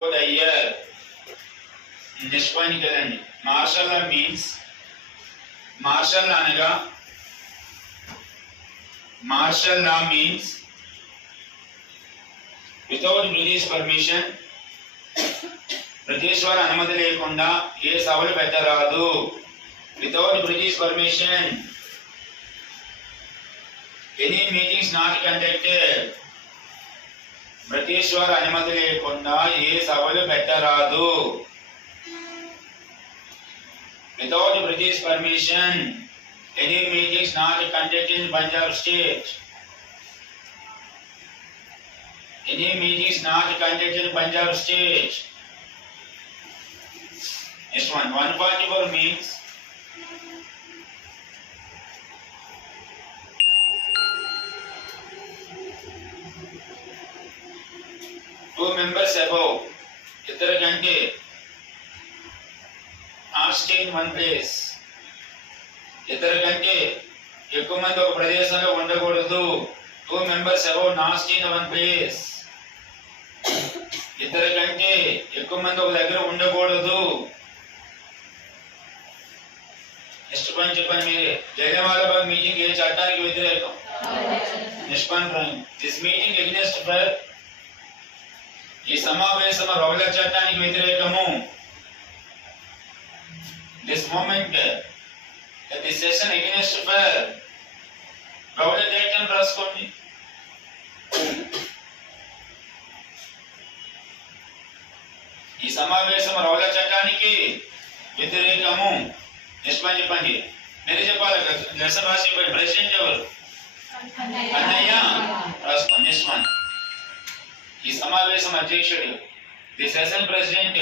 the year. Nispani kadanడి. Martial law means martial law అనగా martial law means without British permission, British వారి అనుమతి లేకుండా ఏ సభలు పెట్టరాదు. Without British permission any meetings not conducted. British వారి అనుమతి లేకుండా ఏ సభలు పెట్టరాదు. Without British permission, any meetings not conducted in Punjab state. Any meetings not conducted in Punjab state. Next one, 144 means two members above. ఇద్దరు కంటే not stay in one place. ఇద్దరు కంటే ఎక్కువ మంది ఒక ప్రదేశంలో ఉండకూడదు. 2 members above not stay in one place. ఇద్దరు కంటే ఎక్కువ మంది ఒక దగ్గర ఉండకూడదు. నెక్స్ట్ పాయింట్ చెప్పండి మీరే. జలియన్వాలా మీటింగ్ ఏ చట్టానికి వ్యతిరేకం? నిష్పందన. దిస్ మీటింగ్ అగైన్స్ట్ ఫర్, ఈ సమావేశం రౌలట్ చట్టానికి వ్యతిరేకము. This moment, this session against for Rowlatt Act and రాసుకోండి. ఈ సమావేశం రౌలట్ చట్టానికి వ్యతిరేకము. నిష్పందన చెప్పండి. మీరే చెప్పాలి. లెసన్ రాసి ప్రెసిడెంట్ ఎవరు? అన్నయ్య. రాసుకోండి. నిష్పందన. ఈ సమావేశం అధ్యక్షుడు. The session president